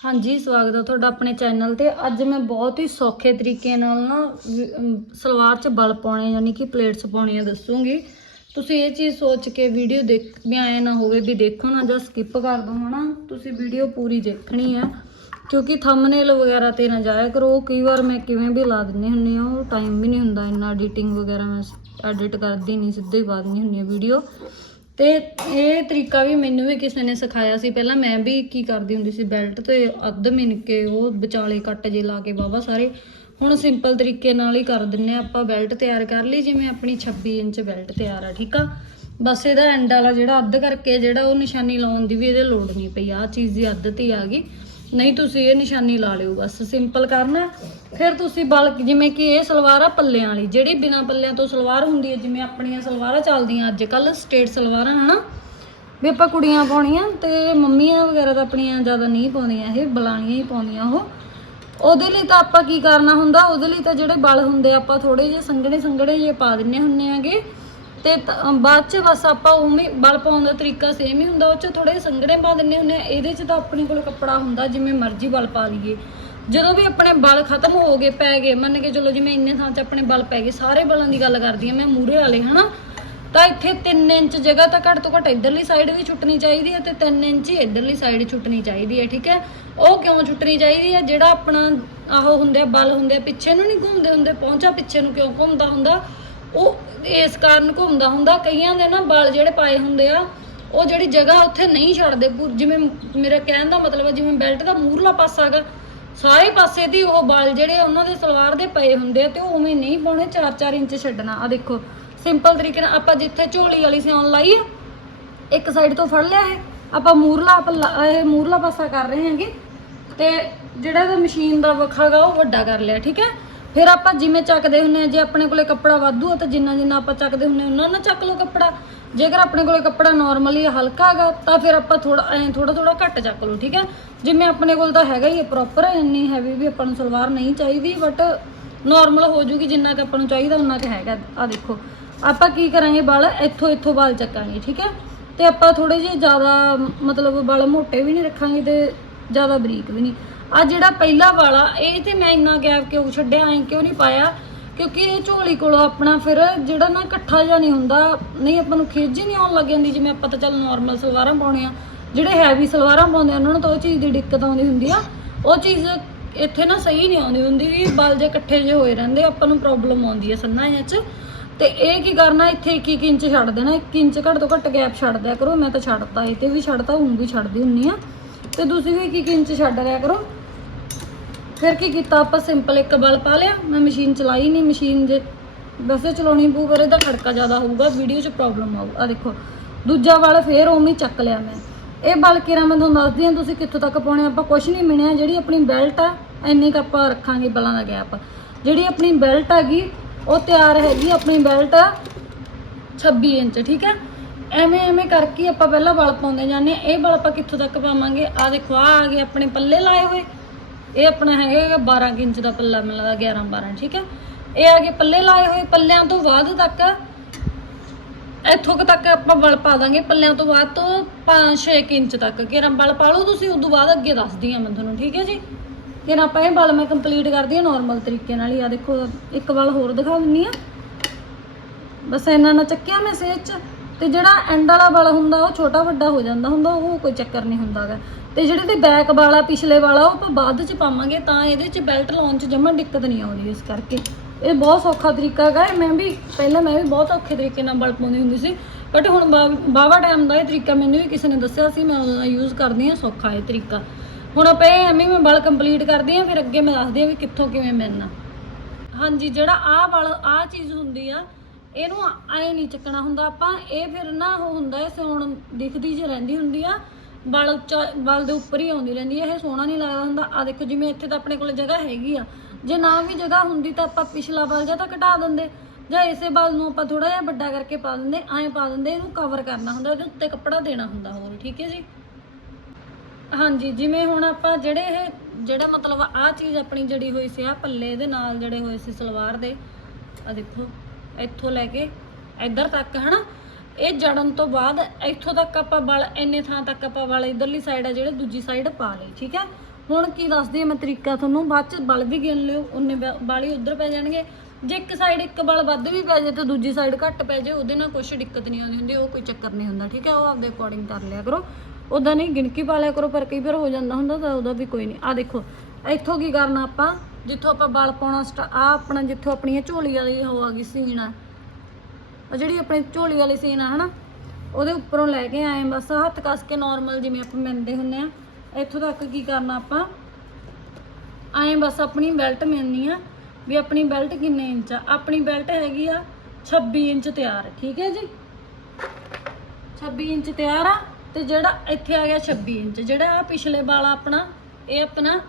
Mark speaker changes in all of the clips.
Speaker 1: ਹਾਂਜੀ, ਸਵਾਗਤ ਹੈ ਤੁਹਾਡਾ ਆਪਣੇ ਚੈਨਲ ਤੇ। ਅੱਜ ਮੈਂ ਬਹੁਤ ਹੀ ਸੌਖੇ ਤਰੀਕੇ ਨਾਲ ਨਾ ਸਲਵਾਰ 'ਚ ਬਲ ਪਾਉਣੇ, ਯਾਨੀ ਕਿ ਪਲੇਟਸ ਪਾਉਣੀਆਂ ਦੱਸੂਗੀ। ਤੁਸੀਂ ਇਹ ਚੀਜ਼ ਸੋਚ ਕੇ ਵੀਡੀਓ ਦੇਖ, ਵੀ ਐ ਨਾ ਹੋਵੇ ਵੀ ਦੇਖੋ ਨਾ, ਜਾਂ ਸਕਿਪ ਕਰ ਦੋ, ਹਨਾ? ਤੁਸੀਂ ਵੀਡੀਓ ਪੂਰੀ ਦੇਖਣੀ ਹੈ ਕਿਉਂਕਿ ਥੰਬਨੇਲ ਵਗੈਰਾ ਤੇ ਨਾ ਜਾਇਆ ਕਰੋ। ਉਹ ਕਈ ਵਾਰ ਮੈਂ ਕਿਵੇਂ ਵੀ ਲਾ ਦਿੰਦੀ ਹੁੰਦੀ ਆ ਉਹ ਟਾਈਮ ਵੀ ਨਹੀਂ ਹੁੰਦਾ ਇੰਨਾ ਐਡੀਟਿੰਗ ਵਗੈਰਾ ਮੈਂ ਐਡਿਟ ਕਰਦੀ ਨਹੀਂ, ਸਿੱਧੇ ਹੀ ਪਾ ਦਿੰਦੀ ਹੁੰਦੀ ਆ ਵੀਡੀਓ ਤੇ ਇਹ ਤਰੀਕਾ ਵੀ ਮੈਨੂੰ ਵੀ ਕਿਸੇ ਨੇ ਸਿਖਾਇਆ ਸੀ। ਪਹਿਲਾਂ ਮੈਂ ਵੀ ਕੀ ਕਰਦੀ ਹੁੰਦੀ ਸੀ ਬੈਲਟ ਤੇ ਅੱਧ ਮਿਣ ਕੇ ਉਹ ਵਿਚਾਲੇ ਕੱਟ ਜੇ ਲਾ ਕੇ ਵਾਵਾ ਸਾਰੇ। ਹੁਣ ਸਿੰਪਲ ਤਰੀਕੇ ਨਾਲ ਹੀ ਕਰ ਦਿੰਨੇ ਆ ਆਪਾਂ ਬੈਲਟ ਤਿਆਰ ਕਰ ਲਈ, ਜਿਵੇਂ ਆਪਣੀ 26 ਇੰਚ ਬੈਲਟ ਤਿਆਰ ਆ, ਠੀਕ ਆ? ਬਸ ਇਹਦਾ ਐਂਡ ਵਾਲਾ ਜਿਹੜਾ ਅੱਧ ਕਰਕੇ ਜਿਹੜਾ ਉਹ ਨਿਸ਼ਾਨੀ ਲਾਉਣ ਦੀ ਵੀ ਇਹਦੇ ਲੋੜ ਨਹੀਂ ਪਈ। ਆਹ ਚੀਜ਼ ਦੀ ਆਦਤ ਹੀ ਆ ਗਈ। ਨਹੀਂ, ਤੁਸੀਂ ਇਹ ਨਿਸ਼ਾਨੀ ਲਾ ਲਿਓ, ਬਸ ਸਿੰਪਲ ਕਰਨਾ। ਫਿਰ ਤੁਸੀਂ ਬਲ ਜਿਵੇਂ ਕਿ ਇਹ ਸਲਵਾਰ ਆ ਪੱਲਿਆਂ ਵਾਲੀ, ਜਿਹੜੀ ਬਿਨਾ ਪੱਲਿਆਂ ਤੋਂ ਸਲਵਾਰ ਹੁੰਦੀ ਹੈ, ਜਿਵੇਂ ਆਪਣੀਆਂ ਸਲਵਾਰਾਂ ਚੱਲਦੀਆਂ ਅੱਜ ਕੱਲ ਸਟੇਟ ਸਲਵਾਰਾਂ, ਹਨਾ? ਵੀ ਆਪਾਂ ਕੁੜੀਆਂ ਪਾਉਣੀਆਂ ਤੇ ਮੰਮੀਆਂ ਵਗੈਰਾ ਤਾਂ ਆਪਣੀਆਂ ਜ਼ਿਆਦਾ ਨਹੀਂ ਪਾਉਂਦੀਆਂ, ਇਹ ਬਲਾਣੀਆਂ ਹੀ ਪਾਉਂਦੀਆਂ ਉਹ। ਉਹਦੇ ਲਈ ਤਾਂ ਆਪਾਂ ਕੀ ਕਰਨਾ ਹੁੰਦਾ, ਉਹਦੇ ਲਈ ਤਾਂ ਜਿਹੜੇ ਬਲ ਹੁੰਦੇ ਆਪਾਂ ਥੋੜੇ ਜਿਹੇ ਸੰਘਣੇ ਸੰਘਣੇ ਜਿਹੇ ਪਾ ਦਿੰਨੇ ਹੁੰਨੇ ਆਗੇ ਤੇ ਤ- ਬਾਅਦ ਚ ਬਸ ਆਪਾਂ ਉਵੇਂ ਬਲ ਪਾਉਣ ਦਾ ਤਰੀਕਾ ਸੇਮ ਹੀ ਹੁੰਦਾ, ਉਹ ਚ ਥੋੜੇ ਸੰਘਣੇ ਪਾ ਦਿੰਨੇ ਹੁੰਨੇ ਆ ਇਹਦੇ ਚ ਤਾਂ ਆਪਣੇ ਕੋਲ ਕੱਪੜਾ ਹੁੰਦਾ, ਜਿਵੇਂ ਮਰਜ਼ੀ ਬਲ ਪਾ ਲਈਏ। ਜਦੋਂ ਵੀ ਆਪਣੇ ਬਲ ਖਤਮ ਹੋ ਗਏ, ਪੈ ਗਏ, ਮੰਨ ਕੇ ਚਲੋ ਜਿਵੇਂ ਇੰਨੇ ਥਾਂ 'ਚ ਆਪਣੇ ਬਲ ਪੈ ਗਏ, ਸਾਰੇ ਬਲਾਂ ਦੀ ਗੱਲ ਕਰਦੀ ਆ ਮੈਂ ਮੂਰੇ ਵਾਲੇ, ਹਨਾ? ਤਾਂ ਇੱਥੇ 3 ਇੰਚ ਜਗ੍ਹਾ ਤਾਂ ਘੱਟ ਤੋਂ ਘੱਟ ਇਧਰਲੀ ਸਾਈਡ ਵੀ ਛੁੱਟਣੀ ਚਾਹੀਦੀ ਹੈ ਤੇ 3 ਇੰਚ ਹੀ ਇਧਰਲੀ ਸਾਈਡ ਛੁੱਟਣੀ ਚਾਹੀਦੀ ਹੈ, ਠੀਕ ਹੈ? ਉਹ ਕਿਉਂ ਛੁੱਟਣੀ ਚਾਹੀਦੀ ਹੈ? ਜਿਹੜਾ ਆਪਣਾ ਆਹੋ ਹੁੰਦੇ ਆ, ਬਲ ਹੁੰਦੇ ਆ, ਪਿੱਛੇ ਨੂੰ ਨਹੀਂ ਘੁੰਮਦੇ ਹੁੰਦੇ ਪਹੁੰਚਾ ਪਿੱਛੇ ਨੂੰ ਕਿਉਂ ਘੁੰਮਦਾ ਹੁੰਦਾ? ਉਹ ਇਸ ਕਾਰਨ ਘੁੰਮਦਾ ਹੁੰਦਾ, ਕਈਆਂ ਦੇ ਨਾ ਬਲ ਜਿਹੜੇ ਪਾਏ ਹੁੰਦੇ ਆ, ਉਹ ਜਿਹੜੀ ਜਗ੍ਹਾ ਉੱਥੇ ਨਹੀਂ ਛੱਡਦੇ ਪੂਰ- ਜਿਵੇਂ ਮੇਰਾ ਕਹਿਣ ਦਾ ਮਤਲਬ ਹੈ ਜਿਵੇਂ ਬੈਲਟ ਦਾ ਮੂਰਲਾ ਪਾਸਾ ਹੈਗਾ, ਸਾਰੇ ਪਾਸੇ ਦੀ ਉਹ ਬਲ ਜਿਹੜੇ ਉਹਨਾਂ ਦੇ ਸਲਵਾਰ ਦੇ ਪਏ ਹੁੰਦੇ ਆ ਤੇ ਉਹ ਉਵੇਂ ਨਹੀਂ ਪਾਉਣੇ 4-4 ਇੰਚ ਛੱਡਣਾ ਆ ਦੇਖੋ ਸਿੰਪਲ ਤਰੀਕੇ ਨਾਲ ਆਪਾਂ ਜਿੱਥੇ ਝੋਲੀ ਵਾਲੀ ਸਿਉਣ ਲਾਈ ਆ, ਇੱਕ ਸਾਈਡ ਤੋਂ ਫੜ ਲਿਆ ਇਹ, ਆਪਾਂ ਮੂਰਲਾ ਆਪਾਂ ਇਹ ਮੂਰਲਾ ਪਾਸਾ ਕਰ ਰਹੇ ਹਾਂਗੇ, ਤੇ ਜਿਹੜਾ ਇਹਦਾ ਮਸ਼ੀਨ ਦਾ ਵਖਾਗਾ ਉਹ ਵੱਡਾ ਕਰ ਲਿਆ, ਠੀਕ ਹੈ? ਫਿਰ ਆਪਾਂ ਜਿਵੇਂ ਚੱਕਦੇ ਹੁੰਨੇ ਆ, ਜੇ ਆਪਣੇ ਕੋਲੇ ਕੱਪੜਾ ਵਾਧੂ ਆ ਤਾਂ ਜਿੰਨਾ ਜਿੰਨਾ ਆਪਾਂ ਚੱਕਦੇ ਹੁੰਨੇ ਉਹਨਾਂ ਨਾਲ ਚੱਕ ਲਓ ਕੱਪੜਾ। ਜੇਕਰ ਆਪਣੇ ਕੋਲੇ ਕੱਪੜਾ ਨਾਰਮਲੀ ਹਲਕਾ ਹੈਗਾ, ਤਾਂ ਫਿਰ ਆਪਾਂ ਥੋੜਾ ਐ ਥੋੜਾ ਥੋੜਾ ਘੱਟ ਚੱਕ ਲਓ, ਠੀਕ ਹੈ? ਜਿਵੇਂ ਆਪਣੇ ਕੋਲ ਤਾਂ ਹੈਗਾ ਹੀ ਪ੍ਰੋਪਰ ਇੰਨੀ ਹੈਵੀ ਵੀ ਆਪਾਂ ਨੂੰ ਸਲਵਾਰ ਨਹੀਂ ਚਾਹੀਦੀ ਬਟ ਨਾਰਮਲ ਹੋ ਜੂਗੀ ਜਿੰਨਾ ਕਿ ਆਪਾਂ ਨੂੰ ਚਾਹੀਦਾ, ਉਨਾ ਕਿ ਹੈਗਾ। ਆ ਦੇਖੋ, ਆਪਾਂ ਕੀ ਕਰਾਂਗੇ ਵਾਲ ਇੱਥੋਂ ਇੱਥੋਂ ਵਾਲ ਚੱਕਾਂਗੇ, ਠੀਕ ਹੈ? ਤੇ ਆਪਾਂ ਥੋੜੇ ਜਿਹੇ ਜ਼ਿਆਦਾ, ਮਤਲਬ ਵਾਲ ਮੋਟੇ ਵੀ ਨਹੀਂ ਰੱਖਾਂਗੇ ਤੇ ਜ਼ਿਆਦਾ ਬਰੀਕ ਵੀ ਨਹੀਂ। ਆ ਜਿਹੜਾ ਪਹਿਲਾ ਵਾਲਾ, ਇਹ ਤੇ ਮੈਂ ਇੰਨਾ ਗੈਪ ਕਿਉਂ ਛੱਡਿਆ, ਐਂ ਕਿਉਂ ਨਹੀਂ ਪਾਇਆ? ਕਿਉਂਕਿ ਇਹ ਝੋਲੀ ਕੋਲੋਂ ਆਪਣਾ ਫਿਰ ਜਿਹੜਾ ਨਾ ਇਕੱਠਾ ਜਿਹਾ ਨਹੀਂ ਹੁੰਦਾ, ਨਹੀਂ ਆਪਾਂ ਨੂੰ ਖਿੱਚ ਹੀ ਨਹੀਂ ਆਉਣ ਲੱਗ ਜਾਂਦੀ, ਜਿਵੇਂ ਆਪਾਂ ਤਾਂ ਚੱਲ ਨਾਰਮਲ ਸਲਵਾਰਾਂ ਪਾਉਣੇ ਆ। ਜਿਹੜੇ ਹੈਵੀ ਸਲਵਾਰਾਂ ਪਾਉਂਦੇ ਆ, ਉਹਨਾਂ ਨੂੰ ਤਾਂ ਉਹ ਚੀਜ਼ ਦੀ ਦਿੱਕਤ ਆਉਂਦੀ ਹੁੰਦੀ ਆ। ਉਹ ਚੀਜ਼ ਇੱਥੇ ਨਾ ਸਹੀ ਨਹੀਂ ਆਉਂਦੀ ਹੁੰਦੀ ਵੀ ਬਲ ਜੇ ਇਕੱਠੇ ਜੇ ਹੋਏ ਰਹਿੰਦੇ, ਆਪਾਂ ਨੂੰ ਪ੍ਰੋਬਲਮ ਆਉਂਦੀ ਹੈ ਸੰਨਾਂ ਇਹ ਚ। ਤੇ ਇਹ ਕੀ ਕਰਨਾ, ਇੱਥੇ 1 ਇੰਚ ਛੱਡ ਦੇਣਾ 1 ਇੰਚ ਘੱਟ ਤੋਂ ਘੱਟ ਗੈਪ ਛੱਡ ਦਿਆ ਕਰੋ, ਮੈਂ ਤਾਂ ਛੱਡਤਾ, ਇਹ ਤੇ ਵੀ ਛੱਡਤਾ ਹੁਣ ਵੀ ਛੱਡਦੀ ਹੁੰਨੀ ਆ। ਤੇ ਤੁਸੀਂ ਵੀ 1 ਇੰਚ ਛੱਡ ਰਿਆ ਕਰੋ। ਫਿਰ ਕੀ ਕੀਤਾ ਆਪਾਂ? ਸਿੰਪਲ ਇੱਕ ਬਲ ਪਾ ਲਿਆ। ਮੈਂ ਮਸ਼ੀਨ ਚਲਾਈ ਨਹੀਂ ਮਸ਼ੀਨ ਜੇ ਵੈਸੇ ਚਲਾਉਣੀ ਪਊ ਪਰ ਇਹਦਾ ਖੜਕਾ ਜ਼ਿਆਦਾ ਹੋਊਗਾ ਵੀਡੀਓ 'ਚ ਪ੍ਰੋਬਲਮ ਆਊ। ਆ ਦੇਖੋ, ਦੂਜਾ ਬਲ ਫੇਰ ਉਵੇਂ ਚੱਕ ਲਿਆ ਮੈਂ। ਇਹ ਬਲ ਕਿਰਾ ਮੈਂ ਤੁਹਾਨੂੰ ਦੱਸਦੀ ਹਾਂ, ਤੁਸੀਂ ਕਿੱਥੋਂ ਤੱਕ ਪਾਉਣੇ ਆਪਾਂ ਕੁਛ ਨਹੀਂ ਮਿਣਿਆ, ਜਿਹੜੀ ਆਪਣੀ ਬੈਲਟ ਆ, ਇੰਨੀ ਕੁ ਆਪਾਂ ਰੱਖਾਂਗੇ ਬਲਾਂ ਦਾ ਗੈਪ ਜਿਹੜੀ ਆਪਣੀ ਬੈਲਟ ਹੈਗੀ, ਉਹ ਤਿਆਰ ਹੈਗੀ ਆਪਣੀ ਬੈਲਟ 26 ਇੰਚ, ਠੀਕ ਹੈ? ਐਵੇਂ ਐਵੇਂ ਕਰਕੇ ਆਪਾਂ ਪਹਿਲਾਂ ਬਲ ਪਾਉਂਦੇ ਜਾਂਦੇ ਆ ਇਹ ਬਲ ਆਪਾਂ ਕਿੱਥੋਂ ਤੱਕ ਪਾਵਾਂਗੇ? ਆ ਦੇਖੋ ਆ ਆ ਗਏ ਆਪਣੇ ਪੱਲੇ ਲਾਏ ਹੋਏ। ਇਹ ਆਪਣਾ ਹੈਗਾ 12 ਇੰਚ ਦਾ ਪੱਲਾ ਮਿਲਦਾ 11 12 ਠੀਕ ਹੈ? ਇਹ ਆ ਪੱਲੇ ਲਾਏ ਹੋਏ, ਪੱਲਿਆਂ ਤੋਂ ਬਾਅਦ ਤੱਕ, ਇੱਥੋਂ ਤੱਕ ਆਪਾਂ ਬਲ ਪਾ ਦਾਂਗੇ, ਪੱਲਿਆਂ ਤੋਂ ਬਾਅਦ ਤੋਂ 5-6 ਇੰਚ ਤੱਕ। ਘੇਰਾ ਬਲ ਪਾ ਲਓ ਤੁਸੀਂ, ਉਦੋਂ ਬਾਅਦ ਅੱਗੇ ਦੱਸਦੀ ਆ ਮੈਂ ਤੁਹਾਨੂੰ, ਠੀਕ ਹੈ ਜੀ? ਫਿਰ ਆਪਾਂ ਇਹ ਬਲ ਮੈਂ ਕੰਪਲੀਟ ਕਰਦੀ ਆ ਨਾਰਮਲ ਤਰੀਕੇ ਨਾਲ ਹੀ। ਆ ਦੇਖੋ, ਇੱਕ ਬਲ ਹੋਰ ਦਿਖਾ ਦਿੰਨੀ ਆ ਬਸ ਇਹਨਾਂ ਨਾਲ ਚੱਕਿਆ ਮੈਂ ਸੇਜ ਚ। ਤੇ ਜਿਹੜਾ ਐਂਡ ਵਾਲਾ ਵਾਲਾ ਹੁੰਦਾ, ਉਹ ਛੋਟਾ ਵੱਡਾ ਹੋ ਜਾਂਦਾ ਹੁੰਦਾ, ਉਹ ਕੋਈ ਚੱਕਰ ਨਹੀਂ ਹੁੰਦਾਗਾ। ਤੇ ਜਿਹੜੇ ਤੇ ਬੈਕ ਵਾਲਾ, ਪਿਛਲੇ ਵਾਲਾ, ਉਹ ਆਪਾਂ ਬਾਅਦ ਚ ਪਾਵਾਂਗੇ, ਤਾਂ ਇਹਦੇ ਚ ਬੈਲਟ ਲਾਉਣ ਚ ਜਮਾ ਦਿੱਕਤ ਨਹੀਂ ਆਉਂਦੀ ਇਸ ਕਰਕੇ। ਇਹ ਬਹੁਤ ਸੌਖਾ ਤਰੀਕਾ ਹੈਗਾ, ਇਹ ਮੈਂ ਵੀ, ਪਹਿਲਾਂ ਮੈਂ ਵੀ ਬਹੁਤ ਔਖੇ ਤਰੀਕੇ ਨਾਲ ਬਲ ਪਾਉਂਦੀ ਹੁੰਦੀ ਸੀ ਬਟ ਹੁਣ ਬਾਵਾ ਟਾਈਮ ਦਾ ਇਹ ਤਰੀਕਾ ਮੈਨੂੰ ਵੀ ਕਿਸੇ ਨੇ ਦੱਸਿਆ ਸੀ, ਮੈਂ ਉਹਦਾ ਯੂਜ਼ ਕਰਦੀ ਹਾਂ, ਸੌਖਾ ਇਹ ਤਰੀਕਾ। ਹੁਣ ਆਪਾਂ ਇਹ ਐਵੇਂ ਮੈਂ ਬਲ ਕੰਪਲੀਟ ਕਰਦੀ ਹਾਂ, ਫਿਰ ਅੱਗੇ ਮੈਂ ਦੱਸਦੀ ਹਾਂ ਵੀ ਕਿੱਥੋਂ ਕਿਵੇਂ ਮਿਲਣਾ। ਹਾਂਜੀ, ਜਿਹੜਾ ਆਹ ਵਾਲ, ਆਹ ਚੀਜ਼ ਹੁੰਦੀ ਆ ਇਹਨੂੰ ਐ ਨਹੀਂ ਚੱਕਣਾ ਹੁੰਦਾ। ਆਪਾਂ ਇਹ ਫਿਰ ਨਾ ਉਹ ਹੁੰਦਾ ਹੈ ਸਿਉਣ ਦਿਖਦੀ ਜਿਹੀ ਰਹਿੰਦੀ ਹੁੰਦੀ ਆ। ਬਲ ਉੱਚਾ, ਬਲ ਦੇ ਉੱਪਰ ਹੀ ਆਉਂਦੀ ਰਹਿੰਦੀ ਹੈ ਇਹ ਸੋਹਣਾ ਨਹੀਂ ਲੱਗਦਾ ਹੁੰਦਾ। ਆ ਦੇਖੋ, ਜਿਵੇਂ ਇੱਥੇ ਤਾਂ ਆਪਣੇ ਕੋਲ ਜਗ੍ਹਾ ਹੈਗੀ ਆ। ਜੇ ਨਾ ਵੀ ਜਗ੍ਹਾ ਹੁੰਦੀ ਤਾਂ ਆਪਾਂ ਪਿਛਲਾ ਬਲ ਜਾਂ ਤਾਂ ਘਟਾ ਦਿੰਦੇ। ਜਾਂ ਇਸੇ ਬਲ ਨੂੰ ਆਪਾਂ ਥੋੜਾ ਜਿਹਾ ਵੱਡਾ ਕਰਕੇ ਪਾ ਦਿੰਦੇ। ਐਂ ਪਾ ਦਿੰਦੇ, ਇਹਨੂੰ ਕਵਰ ਕਰਨਾ ਹੁੰਦਾ। ਇਹਦੇ ਉੱਤੇ ਕੱਪੜਾ ਦੇਣਾ ਹੁੰਦਾ ਹੋਰ, ਠੀਕ ਹੈ ਜੀ? ਹਾਂਜੀ, ਜਿਵੇਂ ਹੁਣ ਆਪਾਂ ਜਿਹੜੇ ਇਹ, ਜਿਹੜਾ ਮਤਲਬ ਆਹ ਚੀਜ਼ ਆਪਣੀ ਜੜੀ ਹੋਈ ਸੀ ਆ ਪੱਲੇ ਦੇ ਨਾਲ ਜੜੇ ਹੋਏ ਸੀ ਸਲਵਾਰ ਦੇ। ਆ ਦੇਖੋ। ਇੱਥੋਂ ਲੈ ਕੇ ਇੱਧਰ ਤੱਕ, ਹਨਾ? ਇਹ ਜੜਨ ਤੋਂ ਬਾਅਦ ਇੱਥੋਂ ਤੱਕ ਆਪਾਂ ਵਲ ਇੰਨੇ ਥਾਂ ਤੱਕ ਆਪਾਂ ਵਲ ਇਧਰਲੀ ਸਾਈਡ ਆ ਜਿਹੜੇ ਦੂਜੀ ਸਾਈਡ ਪਾ ਲਈ ਠੀਕ ਹੈ? ਹੁਣ ਕੀ ਦੱਸਦੀ ਮੈਂ ਤਰੀਕਾ ਤੁਹਾਨੂੰ? ਬਾਅਦ ਚ ਬਲ ਵੀ ਗਿਣ ਲਿਓ, ਉਹਨੇ ਬਾਲੀ ਉਧਰ ਪੈ ਜਾਣਗੇ। ਜੇ ਇੱਕ ਸਾਈਡ ਇੱਕ ਬਲ ਵੱਧ ਵੀ ਪੈ ਜੇ ਤੇ ਦੂਜੀ ਸਾਈਡ ਘੱਟ ਪੈ ਜੇ ਉਹਦੇ ਨਾਲ ਕੁਝ ਦਿੱਕਤ ਨਹੀਂ ਆਉਂਦੀ ਹੁੰਦੀ, ਉਹ ਕੋਈ ਚੱਕਰ ਨਹੀਂ ਹੁੰਦਾ, ਠੀਕ ਹੈ? ਉਹ ਆਪਦੇ ਅਕੋਰਡਿੰਗ ਕਰ ਲਿਆ ਕਰੋ। ਉਦਾਂ ਨਹੀਂ ਗਿਣਕੀ ਪਾ ਲਿਆ ਕਰੋ, ਪਰ ਕਈ ਵਾਰ ਹੋ ਜਾਂਦਾ ਹੁੰਦਾ ਤਾਂ ਉਹਦਾ ਵੀ ਕੋਈ ਨਹੀਂ। ਆ ਦੇਖੋ, ਇੱਥੋਂ ਕੀ ਕਰਨਾ ਆਪਾਂ? ਜਿੱਥੋਂ ਆਪਾਂ ਬਲ ਪਾਉਣਾ ਆ ਆਪਣਾ ਜਿੱਥੋਂ ਆਪਣੀ ਝੋਲੀ ਵਾਲੀ ਉਹ ਆ ਗਈ ਸੀਨ ਆ। ਉਹ ਜਿਹੜੀ ਆਪਣੀ ਝੋਲੀ ਵਾਲੀ ਸੀਨ ਆ, ਹਨਾ? ਉਹਦੇ ਉੱਪਰੋਂ ਲੈ ਕੇ ਆਏ ਬਸ ਹੱਥ ਕੱਸ ਕੇ ਨਾਰਮਲ ਜਿਵੇਂ ਆਪਾਂ ਮਿਲਦੇ ਹੁੰਨੇ ਆ। ਇੱਥੋਂ ਤੱਕ ਕੀ ਕਰਨਾ ਆਪਾਂ? ਆਏ ਬਸ ਆਪਣੀ ਬੈਲਟ ਮਿਲਣੀ ਆ ਵੀ ਆਪਣੀ ਬੈਲਟ ਕਿੰਨੇ ਇੰਚ ਆ? ਆਪਣੀ ਬੈਲਟ ਹੈਗੀ ਆ 26 ਇੰਚ ਤਿਆਰ, ਠੀਕ ਹੈ ਜੀ? 26 ਇੰਚ ਤਿਆਰ ਆ ਤੇ ਜਿਹੜਾ ਇੱਥੇ ਆ ਗਿਆ 26 ਇੰਚ। ਜਿਹੜਾ ਆ ਪਿਛਲੇ ਵਾਲਾ ਆਪਣਾ, ਇਹ ਆਪਣਾ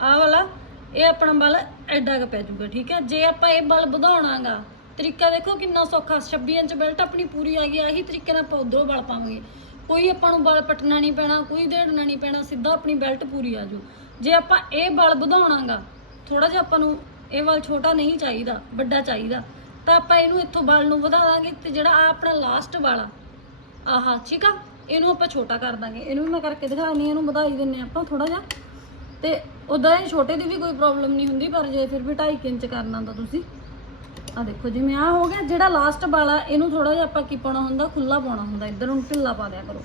Speaker 1: ਆਹ ਵਾਲਾ ਇਹ ਆਪਣਾ ਬਲ ਐਡਾ ਕ ਪੈ ਜਾਊਗਾ, ਠੀਕ ਹੈ? ਜੇ ਆਪਾਂ ਇਹ ਬਲ ਵਧਾਉਣਾਗਾ, ਤਰੀਕਾ ਦੇਖੋ ਕਿੰਨਾ ਸੌਖਾ 26 ਇੰਚ ਬੈਲਟ ਆਪਣੀ ਪੂਰੀ ਆ ਗਈ, ਆਹੀ ਤਰੀਕੇ ਨਾਲ ਆਪਾਂ ਉਧਰੋਂ ਬਲ ਪਾਵਾਂਗੇ। ਕੋਈ ਆਪਾਂ ਨੂੰ ਬਲ ਪਟਣਾ ਨਹੀਂ ਪੈਣਾ, ਕੋਈ ਦੇੜਨਾ ਨਹੀਂ ਪੈਣਾ, ਸਿੱਧਾ ਆਪਣੀ ਬੈਲਟ ਪੂਰੀ ਆ ਜੂ ਜੇ ਆਪਾਂ ਇਹ ਬਲ ਵਧਾਉਣਾਗਾ ਥੋੜਾ ਜਿਹਾ ਆਪਾਂ ਨੂੰ ਇਹ ਬਲ ਛੋਟਾ ਨਹੀਂ ਚਾਹੀਦਾ, ਵੱਡਾ ਚਾਹੀਦਾ, ਤਾਂ ਆਪਾਂ ਇਹਨੂੰ ਇੱਥੋਂ ਬਲ ਨੂੰ ਵਧਾ ਦਾਂਗੇ ਤੇ ਜਿਹੜਾ ਆ ਆਪਣਾ ਲਾਸਟ ਵਾਲਾ ਆਹਾ, ਠੀਕ ਆ? ਇਹਨੂੰ ਆਪਾਂ ਛੋਟਾ ਕਰ ਦਾਂਗੇ। ਇਹਨੂੰ ਮੈਂ ਕਰਕੇ ਦਿਖਾਣੀ ਇਹਨੂੰ ਵਧਾਈ ਦਿੰਨੇ ਆਪਾਂ ਥੋੜਾ ਜਿਹਾ। ਤੇ ਉਦਾਂ ਇਹ ਛੋਟੇ ਦੀ ਵੀ ਕੋਈ ਪ੍ਰੋਬਲਮ ਨਹੀਂ ਹੁੰਦੀ, ਪਰ ਜੇ ਫਿਰ ਵੀ 2.5 ਇੰਚ ਕਰਨਾ ਤਾਂ ਤੁਸੀਂ। ਆ ਦੇਖੋ ਜਿਵੇਂ ਆ ਹੋ ਗਿਆ, ਜਿਹੜਾ ਲਾਸਟ ਵਾਲਾ, ਇਹਨੂੰ ਥੋੜਾ ਜਿਹਾ ਆਪਾਂ ਕੀ ਪਾਉਣਾ ਹੁੰਦਾ ਖੁੱਲਾ ਪਾਉਣਾ ਹੁੰਦਾ, ਇੱਧਰ ਨੂੰ ਢਿੱਲਾ ਪਾ ਦਿਆ ਕਰੋ।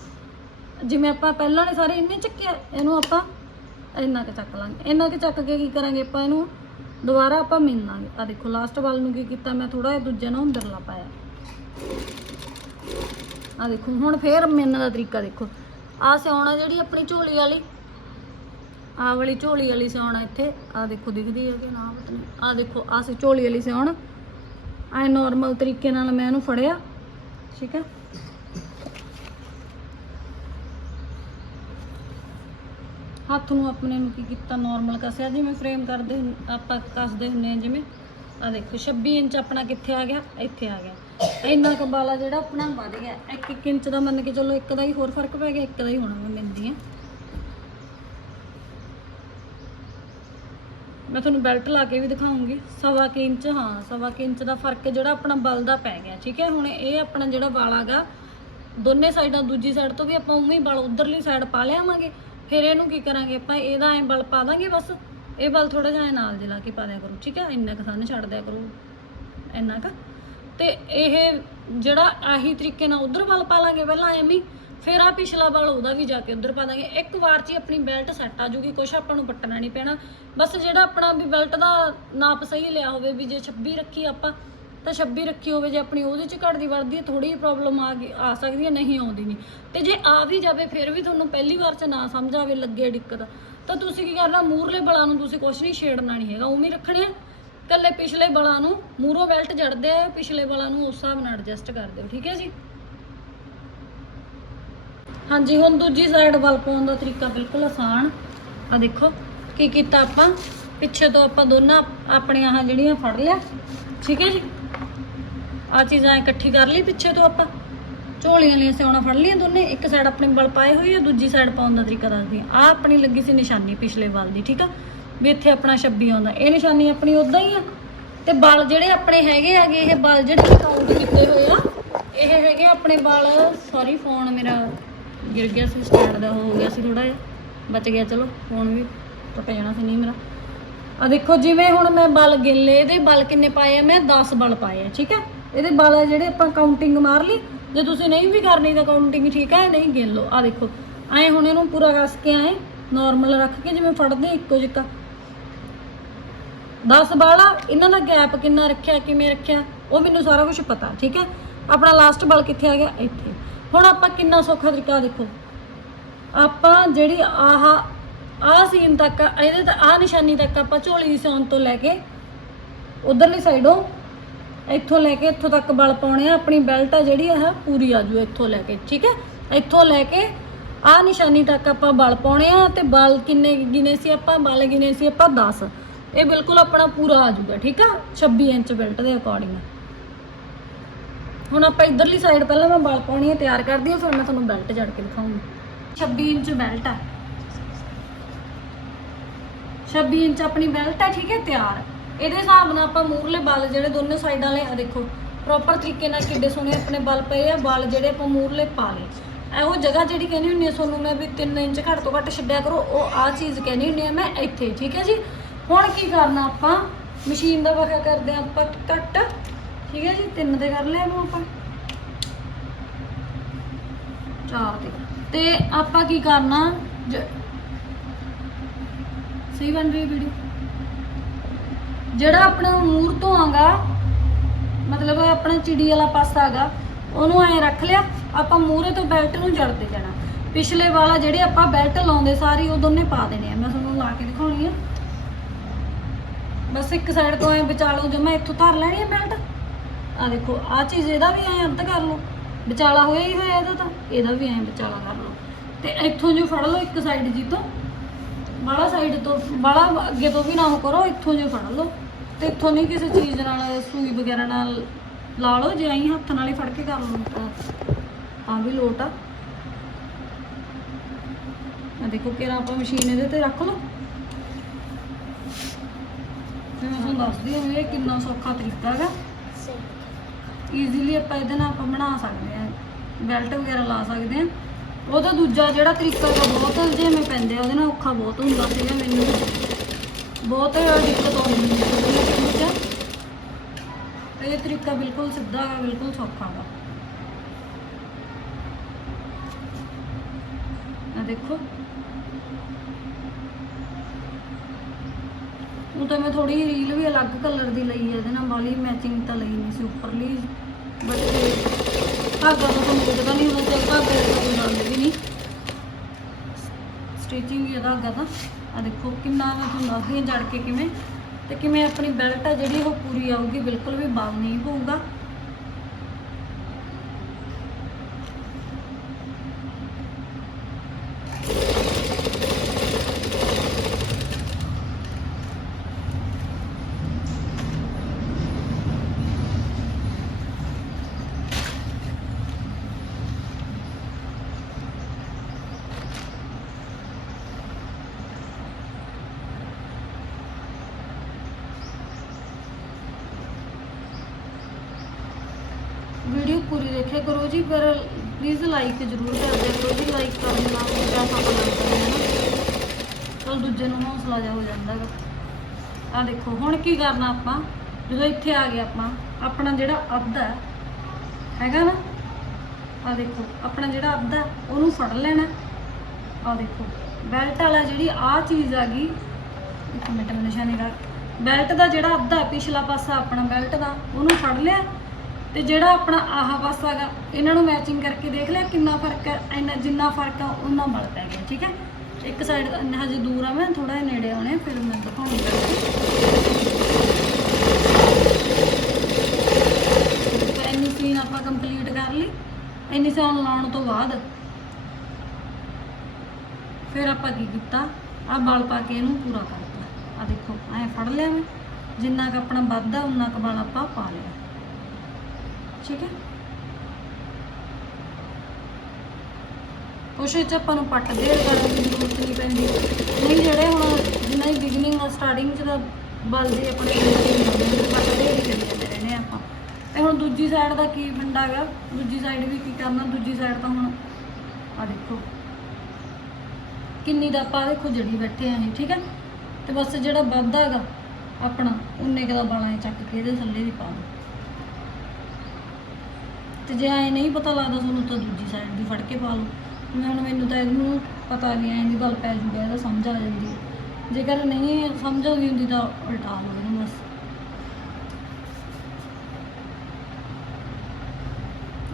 Speaker 1: ਜਿਵੇਂ ਆਪਾਂ ਪਹਿਲਾਂ ਨੇ ਸਾਰੇ ਇੰਨੇ ਚੱਕਿਆ, ਇਹਨੂੰ ਆਪਾਂ ਇੰਨਾ ਕੁ ਚੱਕ ਲਾਂਗੇ। ਇੰਨਾ ਕੁ ਚੱਕ ਕੇ ਕੀ ਕਰਾਂਗੇ ਆਪਾਂ ਇਹਨੂੰ? ਦੁਬਾਰਾ ਆਪਾਂ ਮਿਲ ਲਾਂਗੇ ਆ ਦੇਖੋ ਲਾਸਟ ਵਾਲ ਨੂੰ ਕੀ ਕੀਤਾ, ਮੈਂ ਥੋੜਾ ਜਿਹਾ ਦੂਜੇ ਨਾਲ ਅੰਦਰਲਾ ਪਾਇਆ। ਆ ਦੇਖੋ, ਹੁਣ ਫੇਰ ਮਿਲਣ ਦਾ ਤਰੀਕਾ ਦੇਖੋ। ਆ ਸਿਆਉਣਾ ਜਿਹੜੀ ਆਪਣੀ ਝੋਲੀ ਵਾਲੀ ਆਹ ਵਾਲੀ ਝੋਲੀ ਵਾਲੀ ਸਿਉਣਾ ਇੱਥੇ। ਆਹ ਦੇਖੋ ਦਿਖਦੀ ਹੈ ਕਿ ਨਾ ਪਤਾ ਨਹੀਂ। ਆ ਦੇਖੋ, ਆਹ ਸੀ ਝੋਲੀ ਵਾਲੀ ਸਿਉਣ। ਐ ਨਾਰਮਲ ਤਰੀਕੇ ਨਾਲ ਮੈਂ ਇਹਨੂੰ ਫੜਿਆ। ਠੀਕ ਹੈ ਹੱਥ ਨੂੰ ਆਪਣੇ ਨੂੰ ਕੀ ਕੀਤਾ ਨਾਰਮਲ ਕਸਿਆ ਜਿਵੇਂ ਫਰੇਮ ਕਰਦੇ ਆਪਾਂ ਕੱਸਦੇ ਹੁੰਦੇ ਆ ਜਿਵੇਂ। ਆ ਦੇਖੋ 26 ਇੰਚ ਆਪਣਾ ਕਿੱਥੇ ਆ ਗਿਆ? ਇੱਥੇ ਆ ਗਿਆ। ਇੰਨਾ ਕੁ ਬਾਲਾ ਜਿਹੜਾ ਆਪਣਾ ਵੱਧ ਗਿਆ। 1 ਇੰਚ ਦਾ ਮੰਨ ਕੇ ਚੱਲੋ ਇੱਕ ਦਾ ਹੀ ਹੋਰ ਫ਼ਰਕ ਪੈ ਗਿਆ, ਇੱਕ ਦਾ ਹੀ ਹੋਣਾ ਮੈਂ ਮਿਲਦੀ ਆ ਮੈਂ ਤੁਹਾਨੂੰ ਬੈਲਟ ਲਾ ਕੇ ਵੀ ਦਿਖਾਉਂਗੀ ਸਵਾ ਕਿ ਇੰਚ ਹਾਂ ਸਵਾ ਕਿ ਇੰਚ ਦਾ ਫ਼ਰਕ ਜਿਹੜਾ ਆਪਣਾ ਬਲ ਦਾ ਪੈ ਗਿਆ ਠੀਕ ਹੈ? ਹੁਣ ਇਹ ਆਪਣਾ ਜਿਹੜਾ ਵਾਲ ਆਗਾ ਦੋਨੇ ਸਾਈਡਾਂ ਦੂਜੀ ਸਾਈਡ ਤੋਂ ਵੀ ਆਪਾਂ ਉਵੇਂ ਹੀ ਬਲ ਉਧਰਲੀ ਸਾਈਡ ਪਾ ਲਿਆਵਾਂਗੇ। ਫਿਰ ਇਹਨੂੰ ਕੀ ਕਰਾਂਗੇ ਆਪਾਂ? ਇਹਦਾ ਐਂ ਬਲ ਪਾ ਦਾਂਗੇ ਬਸ। ਇਹ ਬਲ ਥੋੜਾ ਜਿਹਾ ਐਂ ਨਾਲ ਜਿਲਾ ਕੇ ਪਾ ਦਿਆ ਕਰੋ ਠੀਕ ਹੈ? ਇੰਨਾ ਕੁ ਸਾਨੂੰ ਛੱਡ ਦਿਆ ਕਰੋ ਇੰਨਾ ਕੁ। ਤੇ ਇਹ ਜਿਹੜਾ ਆਹੀ ਤਰੀਕੇ ਨਾਲ ਉਧਰ ਬਲ ਪਾ ਲਾਂਗੇ ਪਹਿਲਾਂ ਐਵੇਂ ਹੀ, ਫਿਰ ਆ ਪਿਛਲਾ ਬਲ ਉਹਦਾ ਵੀ ਜਾ ਕੇ ਉਧਰ ਪਾ ਦਾਂਗੇ। ਇੱਕ ਵਾਰ 'ਚ ਹੀ ਆਪਣੀ ਬੈਲਟ ਸੈੱਟ ਆ ਜੂਗੀ, ਕੁਛ ਆਪਾਂ ਨੂੰ ਪੱਟਣਾ ਨਹੀਂ ਪੈਣਾ। ਬਸ ਜਿਹੜਾ ਆਪਣਾ ਵੀ ਬੈਲਟ ਦਾ ਨਾਪ ਸਹੀ ਲਿਆ ਹੋਵੇ ਵੀ ਜੇ 26 ਰੱਖੀ ਆਪਾਂ, ਤਾਂ 26 ਰੱਖੀ ਹੋਵੇ, ਜੇ ਆਪਣੀ ਉਹਦੇ 'ਚ ਘਟਦੀ ਵੱਧਦੀ ਹੈ ਥੋੜੀ ਜਿਹੀ ਪ੍ਰੋਬਲਮ ਆ ਗਈ, ਆ ਸਕਦੀ ਹੈ ਨਹੀਂ ਆਉਂਦੀ ਨਹੀਂ ਤੇ ਜੇ ਆ ਵੀ ਜਾਵੇ, ਫਿਰ ਵੀ ਤੁਹਾਨੂੰ ਪਹਿਲੀ ਵਾਰ 'ਚ ਨਾ ਸਮਝ ਆਵੇ, ਲੱਗੇ ਦਿੱਕਤ। ਤਾਂ ਤੁਸੀਂ ਕੀ ਕਰਨਾ ਮੂਰਲੇ ਬਲਾਂ ਨੂੰ ਤੁਸੀਂ ਕੁਛ ਨਹੀਂ ਛੇੜਨਾ ਨਹੀਂ ਹੈਗਾ, ਉਵੇਂ ਹੀ ਰੱਖਣੇ ਆ। ਕੱਲੇ ਪਿਛਲੇ ਬਲਾਂ ਨੂੰ ਮੂਰੋਂ ਬੈਲਟ ਜੜਦੇ ਆ, ਪਿਛਲੇ ਬਲਾਂ ਨੂੰ ਉਸ ਹਿਸਾਬ ਨਾਲ ਐਡਜਸਟ ਕਰ ਦਿਓ, ਠੀਕ ਹੈ ਜੀ? ਹਾਂਜੀ, ਹੁਣ ਦੂਜੀ ਸਾਈਡ ਬਲ ਪਾਉਣ ਦਾ ਤਰੀਕਾ ਬਿਲਕੁਲ ਆਸਾਨ। ਆ ਦੇਖੋ, ਕੀ ਕੀਤਾ ਆਪਾਂ? ਪਿੱਛੇ ਤੋਂ ਆਪਾਂ ਦੋਨਾਂ ਆਪਣੀਆਂ ਆਹ ਜਿਹੜੀਆਂ ਫੜ ਲਿਆ। ਠੀਕ ਹੈ ਜੀ? ਆ ਚੀਜ਼ਾਂ ਇਕੱਠੀ ਕਰ ਲਈ ਪਿੱਛੇ ਤੋਂ ਆਪਾਂ। ਝੋਲੀਆਂ ਲਈ ਸਿਉਣਾ ਫੜ ਲਈਆਂ ਦੋਨੇ। ਇੱਕ ਸਾਈਡ ਆਪਣੇ ਬਲ ਪਾਏ ਹੋਏ ਹੈ ਦੂਜੀ ਸਾਈਡ ਪਾਉਣ ਦਾ ਤਰੀਕਾ ਦੱਸਦੀ ਆ ਆਹ ਆਪਣੀ ਲੱਗੀ ਸੀ ਨਿਸ਼ਾਨੀ ਪਿਛਲੇ ਬਲ ਦੀ, ਠੀਕ ਆ? ਵੀ ਇੱਥੇ ਆਪਣਾ 26 ਆਉਂਦਾ। ਇਹ ਨਿਸ਼ਾਨੀ ਆਪਣੀ ਉਦਾਂ ਹੀ ਆ। ਤੇ ਬਲ ਜਿਹੜੇ ਆਪਣੇ ਹੈਗੇ ਆਗੇ, ਇਹ ਬਲ ਜਿਹੜੇ ਕਾਊਂਟ ਕੀਤੇ ਹੋਏ ਆ, ਇਹ ਹੈਗੇ ਆਪਣੇ ਬਲ ਸੌਰੀ ਫੋਨ ਮੇਰਾ ਗਿਰ ਗਿਆ ਸੀ ਸਟੈਂਡ ਦਾ ਹੋ ਗਿਆ ਸੀ ਥੋੜਾ ਜਿਹਾ, ਬਚ ਗਿਆ ਚਲੋ ਫੋਨ ਵੀ ਟੁੱਟ ਜਾਣਾ ਸੀ ਨਹੀਂ ਮੇਰਾ। ਆ ਦੇਖੋ ਜਿਵੇਂ ਹੁਣ ਮੈਂ ਬਲ ਗਿਣ ਇਹਦੇ ਬਲ ਕਿੰਨੇ ਪਾਏ ਆ? ਮੈਂ 10 ਬਲ ਪਾਏ ਆ, ਠੀਕ ਹੈ ਇਹਦੇ ਬਲ ਜਿਹੜੇ ਆਪਾਂ ਕਾਊਂਟਿੰਗ ਮਾਰ ਲਈ। ਜੇ ਤੁਸੀਂ ਨਹੀਂ ਵੀ ਕਰਨੀ ਤਾਂ ਕਾਊਂਟਿੰਗ ਠੀਕ ਹੈ ਨਹੀਂ ਗਿਣ ਲਓ। ਆ ਦੇਖੋ, ਐ ਹੁਣ ਇਹਨੂੰ ਪੂਰਾ ਕੱਸ ਕੇ ਐ ਨਾਰਮਲ ਰੱਖ ਕੇ ਜਿਵੇਂ ਫੜਦੇ ਇੱਕੋ ਜਿਹਾ। 10 ਬਾਲਾ ਇਹਨਾਂ ਦਾ ਗੈਪ ਕਿੰਨਾ ਰੱਖਿਆ, ਕਿਵੇਂ ਰੱਖਿਆ, ਉਹ ਮੈਨੂੰ ਸਾਰਾ ਕੁਝ ਪਤਾ, ਠੀਕ ਹੈ ਆਪਣਾ ਲਾਸਟ ਬਲ ਕਿੱਥੇ ਆ ਗਿਆ? ਇੱਥੇ। ਹੁਣ ਆਪਾਂ ਕਿੰਨਾ ਸੌਖਾ ਤਰੀਕਾ ਦੇਖੋ। ਆਪਾਂ ਜਿਹੜੀ ਆਹ ਆਹ ਸੀਨ ਤੱਕ, ਇਹਦੇ ਤਾਂ ਆਹ ਨਿਸ਼ਾਨੀ ਤੱਕ ਆਪਾਂ ਝੋਲੀ ਦੀ ਸਿਉਣ ਤੋਂ ਲੈ ਕੇ ਉਧਰਲੀ ਸਾਈਡੋਂ ਇੱਥੋਂ ਲੈ ਕੇ ਇੱਥੋਂ ਤੱਕ ਬਲ ਪਾਉਣੇ ਆ, ਆਪਣੀ ਬੈਲਟ ਆ ਜਿਹੜੀ ਆ, ਪੂਰੀ ਆ ਜੂ ਇੱਥੋਂ ਲੈ ਕੇ, ਠੀਕ ਹੈ? ਇੱਥੋਂ ਲੈ ਕੇ ਆਹ ਨਿਸ਼ਾਨੀ ਤੱਕ ਆਪਾਂ ਬਲ ਪਾਉਣੇ ਆ ਤੇ ਬਲ ਕਿੰਨੇ ਗਿਨੇ ਸੀ ਆਪਾਂ? ਬਲ ਗਿਨੇ ਸੀ ਆਪਾਂ 10 ਇਹ ਬਿਲਕੁਲ ਆਪਣਾ ਪੂਰਾ ਆ ਜੂਗਾ, ਠੀਕ ਆ? 26 ਇੰਚ ਬੈਲਟ ਦੇ ਅਕੋਰਡਿੰਗ ਹੁਣ ਆਪਾਂ ਇਧਰਲੀ ਸਾਈਡ ਪਹਿਲਾਂ ਮੈਂ ਬਲ ਪਾਉਣੀ ਹੈ ਤਿਆਰ ਕਰਦੀ ਹਾਂ ਫਿਰ ਮੈਂ ਤੁਹਾਨੂੰ ਬੈਲਟ ਜੜ ਕੇ ਦਿਖਾਉਂਗੀ। 26 ਇੰਚ ਬੈਲਟ ਆ। 26 ਇੰਚ ਆਪਣੀ ਬੈਲਟ ਆ, ਠੀਕ ਹੈ, ਤਿਆਰ। ਇਹਦੇ ਹਿਸਾਬ ਨਾਲ ਆਪਾਂ ਮੂਰਲੇ ਬਲ ਜਿਹੜੇ ਦੋਨੋਂ ਸਾਈਡਾਂ ਵਾਲੇ ਆ, ਦੇਖੋ ਪ੍ਰੋਪਰ ਤਰੀਕੇ ਨਾਲ ਕਿੱਡੇ ਸੋਹਣੇ ਆਪਣੇ ਬਲ ਪਏ ਆ, ਬਲ ਜਿਹੜੇ ਆਪਾਂ ਮੂਰਲੇ ਪਾ ਲਏ। ਇਹੋ ਜਗ੍ਹਾ ਜਿਹੜੀ ਕਹਿੰਦੀ ਹੁੰਦੀ ਆ ਤੁਹਾਨੂੰ ਮੈਂ ਵੀ 3 ਇੰਚ ਘੱਟ ਤੋਂ ਘੱਟ ਛੱਡਿਆ ਕਰੋ, ਉਹ ਆ ਚੀਜ਼ ਕਹਿੰਦੀ ਹੁੰਦੀ ਆ ਮੈਂ ਇੱਥੇ, ਠੀਕ ਹੈ ਜੀ? ਹੁਣ ਕੀ ਕਰਨਾ ਆਪਾਂ? ਮਸ਼ੀਨ ਦਾ ਵਖਾ ਕਰਦੇ ਆ ਆਪਾਂ ਕੱਟ ਠੀਕ ਹੈ ਜੀ, ਤਿੰਨ ਤੇ ਕਰ ਲਿਆ ਇਹਨੂੰ ਆਪਾਂ। ਚਾਰ ਤੇ ਤੇ ਆਪਾਂ ਕੀ ਕਰਨਾ? ਸਹੀ ਬਣ ਰਹੀ ਵੀਡੀਓ? ਜਿਹੜਾ ਆਪਣਾ ਮੂਰ ਤੋਂ ਆਗਾ ਮਤਲਬ ਆਪਣਾ ਚਿੜੀ ਵਾਲਾ ਪਾਸਾ ਹੈਗਾ, ਉਹਨੂੰ ਐ ਰੱਖ ਲਿਆ, ਆਪਾਂ ਮੂਰੇ ਤੋਂ ਬੈਲਟ ਨੂੰ ਜੜਦੇ ਜਾਣਾ। ਪਿਛਲੇ ਵਾਲਾ ਜਿਹੜੇ ਆਪਾਂ ਬੈਲਟ ਲਾਉਂਦੇ ਸਾਰੀ, ਉਹ ਦੋਨੇ ਪਾ ਦੇਣੇ ਆ। ਮੈਂ ਤੁਹਾਨੂੰ ਲਾ ਕੇ ਦਿਖਾਉਣੀ ਆ। ਬਸ ਇੱਕ ਸਾਈਡ ਤੋਂ ਐ ਵਿਚਾਲੋ ਜੋ ਮੈਂ ਇੱਥੋਂ ਧਰ ਲੈਣੀ ਆ ਬੈਲਟ। ਆ ਦੇਖੋ ਆ ਚੀਜ਼ ਇਹਦਾ ਵੀ ਐਂ ਅੰਤ ਕਰ ਲਓ। ਵਿਚਾਲਾ ਹੋਇਆ ਹੀ ਹੋਇਆ ਇਹਦਾ ਤਾਂ, ਇਹਦਾ ਵੀ ਐਂ ਵਿਚਾਲਾ ਕਰ ਲਓ। ਤੇ ਇੱਥੋਂ ਜੋ ਫੜ ਲਓ ਇੱਕ ਸਾਈਡ ਜੀ ਤੋਂ ਬਾਹਲਾ ਸਾਈਡ ਤੋਂ ਬਾਹਲਾ ਅੱਗੇ ਤੋਂ ਵੀ ਨਾ ਉਹ ਕਰੋ, ਇੱਥੋਂ ਜੋ ਫੜ ਲਓ। ਤੇ ਇੱਥੋਂ ਨਹੀਂ ਕਿਸੇ ਚੀਜ਼ ਨਾਲ, ਸੂਈ ਵਗੈਰਾ ਨਾਲ ਲਾ ਲਓ, ਜੇ ਆਈ ਹੱਥ ਨਾਲ ਹੀ ਫੜ ਕੇ ਕਰ ਲਓ, ਤਾਂ ਤਾਂ ਵੀ ਲੋਟ ਆ। ਆ ਦੇਖੋ ਕਿਹੜਾ ਆਪਾਂ ਮਸ਼ੀਨ ਇਹਦੇ ਤੇ ਰੱਖ ਲਓ। ਮੈਂ ਤੁਹਾਨੂੰ ਦੱਸਦੀ ਹਾਂ ਇਹ ਕਿੰਨਾ ਸੌਖਾ ਤਰੀਕਾ ਹੈਗਾ। ਈਜ਼ੀਲੀ ਆਪਾਂ ਇਹਦੇ ਨਾਲ ਆਪਾਂ ਬਣਾ ਸਕਦੇ ਹਾਂ ਬੈਲਟ ਵਗੈਰਾ ਲਾ ਸਕਦੇ ਹਾਂ। ਉਹਦਾ ਦੂਜਾ ਜਿਹੜਾ ਤਰੀਕਾ ਹੈਗਾ ਬਹੁਤ ਜਿਵੇਂ ਪੈਂਦੇ ਆ, ਉਹਦੇ ਨਾਲ ਔਖਾ ਬਹੁਤ ਹੁੰਦਾ ਸੀਗਾ ਮੈਨੂੰ। ਬਹੁਤ ਦਿੱਕਤ ਆਉਂਦੀ ਹੈ ਇਹ ਤਰੀਕਾ ਬਿਲਕੁਲ ਸਿੱਧਾ ਹੈ ਬਿਲਕੁਲ ਸੌਖਾ ਹੈ ਆ ਦੇਖੋ। ਉਹ ਤਾਂ ਮੈਂ ਥੋੜੀ ਰੀਲ ਵੀ ਅਲੱਗ ਕਲਰ ਦੀ ਲਈ ਹੈ ਇਹਦੇ ਨਾਲ ਵਾਲੀ ਮੈਚਿੰਗ ਤਾਂ ਲਈ ਨਹੀਂ ਸੀ ਉੱਪਰਲੀ। ਬਟ ਧਾਗਾ ਤਾਂ ਤੁਹਾਨੂੰ ਪਤਾ ਨਹੀਂ ਹੁੰਦਾ ਚੱਲ ਧਾਗਾ ਦਾ ਕੋਈ ਗੱਲ ਵੀ ਨਹੀਂ ਸਟਿਚਿੰਗ ਹੀ ਧਾਗਾ ਤਾਂ। ਆ ਦੇਖੋ ਕਿੰਨਾ ਤੁਹਾਨੂੰ ਦੱਸਦੀ ਜੜ ਕੇ ਕਿਵੇਂ ਤੇ ਕਿਵੇਂ ਆਪਣੀ ਬੈਲਟ ਆ ਜਿਹੜੀ ਉਹ ਪੂਰੀ ਆਊਗੀ, ਬਿਲਕੁਲ ਵੀ ਬਲ ਨਹੀਂ ਪਊਗਾ ਵੀਡੀਓ ਪੂਰੀ ਦੇਖਿਆ ਕਰੋ ਜੀ, ਪਰ ਪਲੀਜ਼ ਲਾਈਕ ਜ਼ਰੂਰ ਕਰ ਦਿਆ ਕਰੋ ਜੀ ਲਾਈਕ ਕਰਨ ਨਾਲ ਕਿੰਨਾ ਪਤਾ ਲੱਗਦਾ ਹੈ ਨਾ, ਚਲ ਦੂਜੇ ਨੂੰ ਹੌਸਲਾ ਜਾ ਹੋ ਜਾਂਦਾ ਹੈਗਾ। ਆ ਦੇਖੋ, ਹੁਣ ਕੀ ਕਰਨਾ ਆਪਾਂ? ਜਦੋਂ ਇੱਥੇ ਆ ਗਏ ਆਪਾਂ, ਆਪਣਾ ਜਿਹੜਾ ਅੱਧ ਹੈਗਾ ਨਾ? ਆ ਦੇਖੋ, ਆਪਣਾ ਅੱਧ ਅੱਧਾ ਉਹਨੂੰ ਫੜ ਲੈਣਾ। ਆ ਦੇਖੋ ਬੈਲਟ ਵਾਲਾ ਜਿਹੜੀ ਆ ਚੀਜ਼ ਆ ਗਈ, ਇੱਕ ਮਿੰਟ ਮੈਂ ਨਿਸ਼ਾਨੀ ਰੱਖ ਬੈਲਟ ਦਾ ਜਿਹੜਾ ਅੱਧਾ ਪਿਛਲਾ ਪਾਸਾ ਆਪਣਾ ਬੈਲਟ ਦਾ, ਉਹਨੂੰ ਫੜ ਲਿਆ। ਤੇ ਜਿਹੜਾ ਆਪਣਾ ਆਹ ਪਾਸਾ ਹੈਗਾ, ਇਹਨਾਂ ਨੂੰ ਮੈਚਿੰਗ ਕਰਕੇ ਦੇਖ ਲਿਆ ਕਿੰਨਾ ਫ਼ਰਕ ਹੈ, ਇੰਨਾ ਜਿੰਨਾ ਫ਼ਰਕ ਆ ਉਹਨਾਂ ਬਲ ਪੈ ਗਿਆ ਠੀਕ ਹੈ? ਇੱਕ ਸਾਈਡ ਹਜੇ ਦੂਰ ਆ ਮੈਂ ਥੋੜਾ ਜਿਹਾ ਨੇੜੇ ਆਉਣੇ ਫਿਰ ਮੈਂ ਦਿਖਾਉਂਗੀ। ਤਾਂ ਇੰਨੀ ਸੀਨ ਆਪਾਂ ਕੰਪਲੀਟ ਕਰ ਲਈ, ਇੰਨੀ ਸੀਨ ਲਾਉਣ ਤੋਂ ਬਾਅਦ ਫਿਰ ਆਪਾਂ ਕੀ ਕੀਤਾ? ਆ ਬਲ ਪਾ ਕੇ ਇਹਨੂੰ ਪੂਰਾ ਕਰਤਾ। ਆ ਦੇਖੋ, ਐ ਫੜ ਲਿਆ ਮੈਂ, ਜਿੰਨਾ ਕ ਆਪਣਾ ਵੱਧਦਾ ਉਨਾ ਕ ਬਲ ਆਪਾਂ ਪਾ ਲਿਆ। ਠੀਕ ਹੈ। ਕੁਛ ਇਹ 'ਚ ਆਪਾਂ ਨੂੰ ਪੱਟ ਦੇ ਕਰਨ ਦੀ ਜ਼ਰੂਰਤ ਨਹੀਂ ਪੈਂਦੀ। ਨਹੀਂ, ਜਿਹੜੇ ਹੁਣ ਜਿਨ੍ਹਾਂ ਦੀ ਬਿਗਨਿੰਗ ਆ ਸਟਾਰਟਿੰਗ 'ਚ ਦਾ ਬਲਦੇ ਆਪਣੇ ਪੱਟ ਦੇ ਹੀ ਕਰੀ ਜਾਂਦੇ ਰਹਿੰਦੇ ਆਪਾਂ। ਤੇ ਹੁਣ ਦੂਜੀ ਸਾਈਡ ਦਾ ਕੀ ਫੰਡਾ ਹੈਗਾ ਦੂਜੀ ਸਾਈਡ ਵੀ ਕੀ ਕਰਨਾ? ਦੂਜੀ ਸਾਈਡ ਤਾਂ ਹੁਣ ਆ ਦੇਖੋ। ਕਿੰਨੀ ਦਾ ਆਪਾਂ ਦੇਖੋ ਜੜੀ ਬੈਠੇ ਆਂ ਠੀਕ ਹੈ। ਤੇ ਬਸ ਜਿਹੜਾ ਵੱਧਦਾ ਹੈਗਾ ਆਪਣਾ ਉਨੇ ਕਦਾ ਬਾਲਾਂ ਚੱਕ ਕੇ ਇਹਦੇ ਥੱਲੇ ਵੀ ਪਾ ਦੋ। ਤੇ ਜੇ ਐ ਨਹੀਂ ਪਤਾ ਲੱਗਦਾ ਤੁਹਾਨੂੰ ਤਾਂ ਦੂਜੀ ਸਾਈਡ ਦੀ ਫੜ ਕੇ ਪਾ ਲਓ। ਜਿਵੇਂ ਹੁਣ ਮੈਨੂੰ ਤਾਂ ਇਹਨੂੰ ਪਤਾ ਨਹੀਂ ਐਂ ਦੀ ਗੱਲ ਪੈ ਜੂਗਾ, ਇਹਦਾ ਸਮਝ ਆ ਜਾਂਦੀ ਹੈ। ਜੇਕਰ ਨਹੀਂ ਸਮਝ ਆਉਂਦੀ ਹੁੰਦੀ ਤਾਂ ਉਲਟਾ ਲਓ ਇਹਨੂੰ ਬਸ।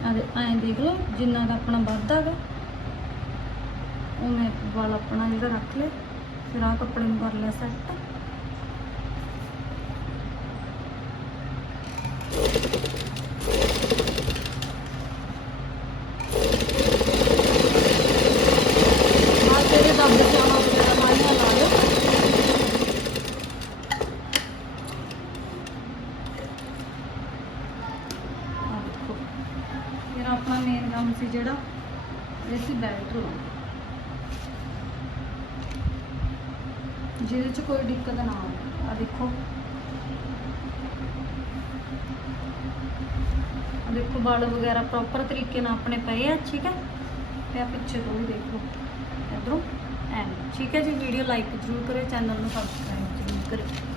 Speaker 1: ਆ ਐਂ ਦੇਖ ਲਓ, ਜਿੰਨਾ ਦਾ ਆਪਣਾ ਵੱਧਦਾ ਹੈਗਾ ਉਹਨੇ ਵਾਲ ਆਪਣਾ ਜਿਹੜਾ ਰੱਖ ਲਿਆ, ਫਿਰ ਆ ਕੱਪੜੇ ਨੂੰ ਕਰ ਲਿਆ ਸੈੱਟ ਆ ਤੇਰੇ ਦੱਬ ਜਾਣਾ ਵਗੈਰਾ ਮਾਰੀਆਂ ਲਾ ਲਓ ਆਹ ਦੇਖੋ ਮੇਰਾ ਆਪਣਾ ਮੇਨ ਕੰਮ ਸੀ ਜਿਹੜਾ ਇਹ ਸੀ ਬੈਲਟ ਲਾਉਣਾ ਜਿਹਦੇ ਚ ਕੋਈ ਦਿੱਕਤ ਨਾ ਆਵੇ। ਆ ਦੇਖੋ। ਆ ਦੇਖੋ, ਵਾਲ ਵਗੈਰਾ ਪ੍ਰੋਪਰ ਤਰੀਕੇ ਨਾਲ ਆਪਣੇ ਪਏ ਆ, ਠੀਕ ਹੈ? ਤੇ ਆ ਪਿੱਛੇ ਤੋਂ ਵੀ ਦੇਖ। ਇਧਰੋਂ ਐਂ ਠੀਕ ਹੈ ਜੀ ਵੀਡੀਓ ਲਾਈਕ ਜ਼ਰੂਰ ਕਰਿਓ ਚੈਨਲ ਨੂੰ ਸਬਸਕ੍ਰਾਈਬ ਜ਼ਰੂਰ ਕਰਿਓ।